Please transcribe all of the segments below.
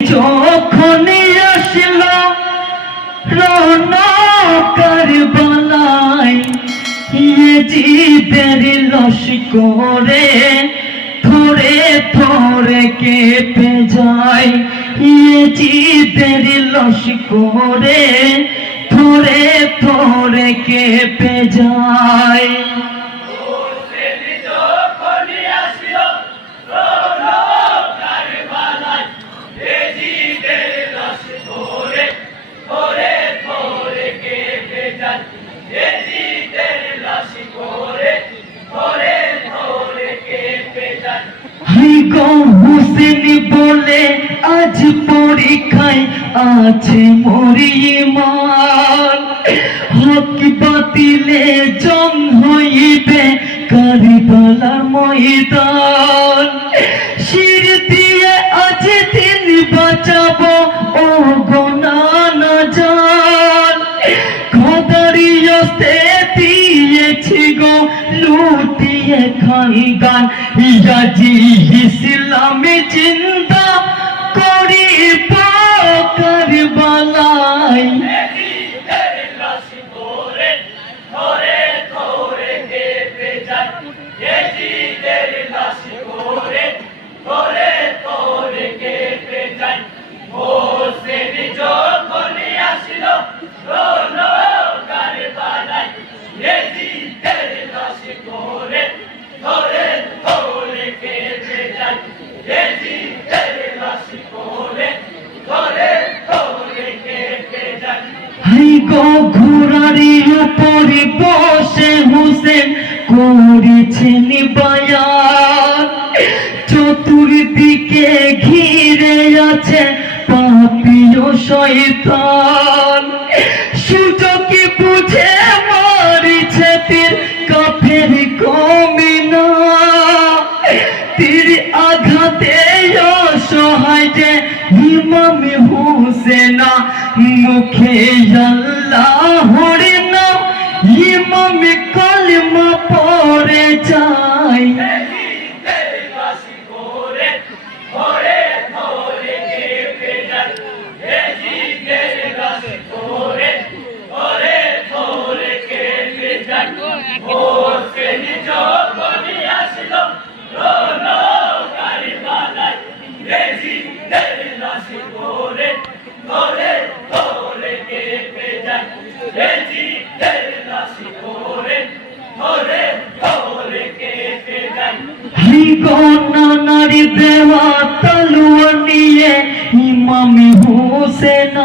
যখন আসল রনকার বালাই ইয়ে জীবের লস করে থরে থরে কেঁপে যায়। ইয়ে জীবের লস করে থরে থরে কেঁপে যায়। পরীক্ষায় আছে মরিমান হক বাতিলে জং হইবে কারিবালার ময়দান। শির দিয়ে আজ দিন বাঁচাবো, ও গোনা না জান। খোদারিয়তে দিয়েছি গো, লুটিয়ে খানদান ইয়াজি ইসলামে জিন্দা করি গো ঘোড়ারি উপরে বসে হুসেন করেছেন বায়ান চতুর্দিকে ঘিরে আছে পাপিও শয়তান। সুযোগে বুঝে হোসেন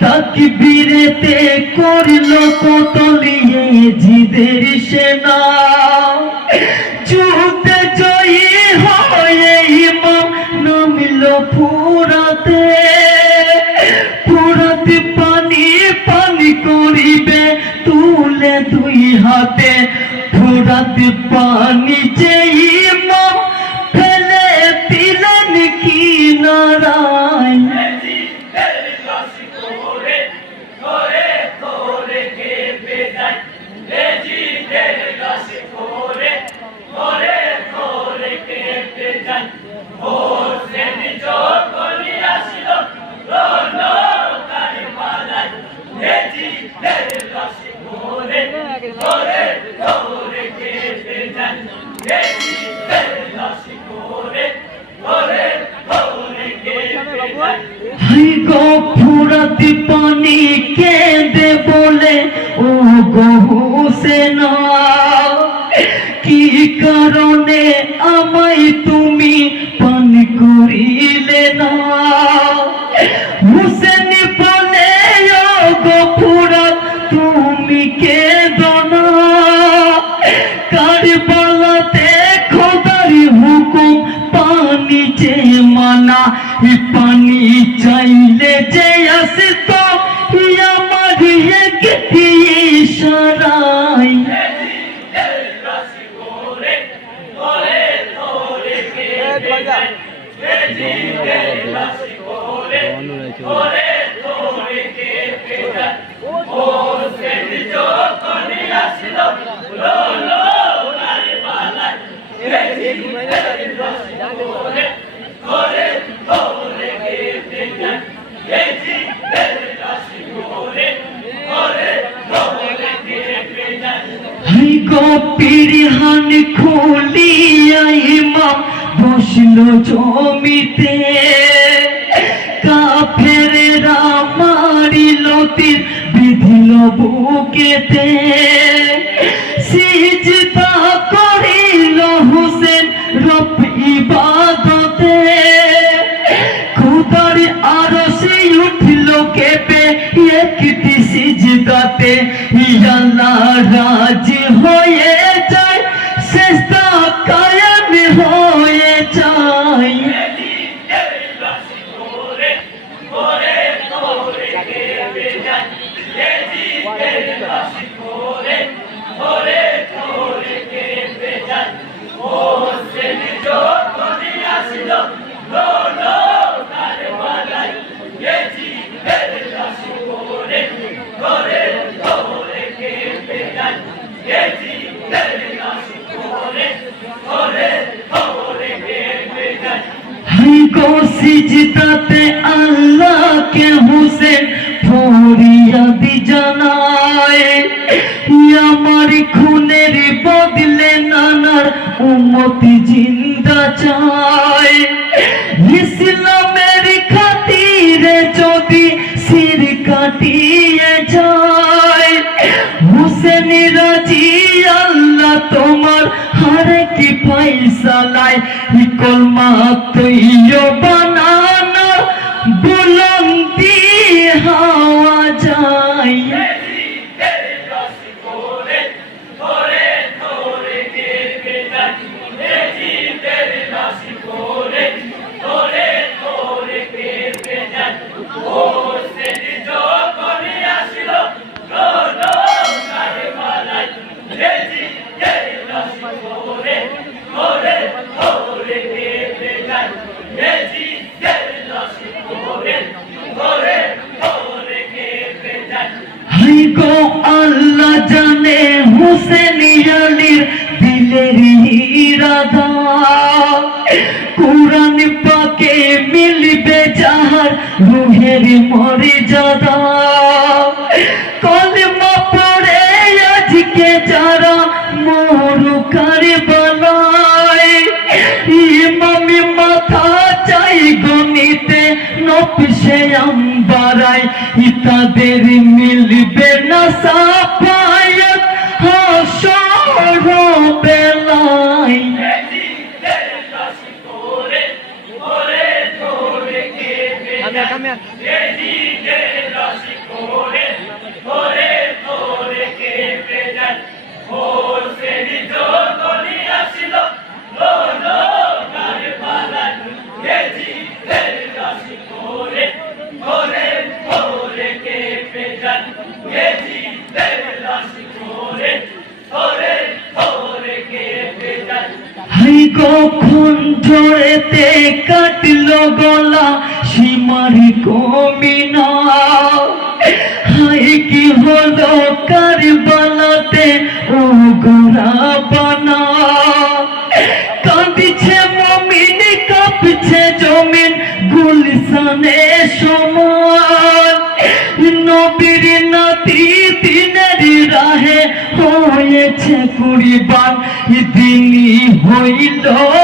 তাকবীরেতে করিল কতলিয়ে জিদের সেনা। যুদ্ধে জয়ী হয়ে ইমাম নামিল পুরাতে পুরাতে পানি পানি করিবে তুলে দুই হাতে। ফুরাতে পানি যে কারণে আমায় তুমি পান করিলে না। হুসেন তুমি খোদারি হুকুম, পানি মানা পানি চাইলে যে আসে পিরিহান খুলিয়া ইমাম বসল জমিতে। মারিল তীর বিধিল বুকেতে সিজদা করিল হুসেন রব ইবাদতে। খুদার আরশে উঠিল কেঁপে একটি সিজদাতে। রাজি হয়ে যায় শেষটা হুসেন ফরিয়াদি জানায় আমার খুনের বদলে নানার উম্মতি জিন্দা চায়। ইসলামের খাতিরে যদি সির কাটিয়ে যায়, হুসেন রাজি, আল্লাহ তোমার হারে কি ফাইসালায়? ইকল মাতইয় কোরআন পাকে মিলবে যাহার রুহের মর্যাদা। কলমা পড়ে আজকে যারা মরুকার বানায় ইমামি মাথা চাই গণিতে নপিসে আম্বারাই ইতাদের মিলবে না সাফায়াত, হাসর বেলায় কখন ঝড়েতে কাটল গলা সীমার কমিনা হাই কি হলো কারবালাতে? ও গোরা হইল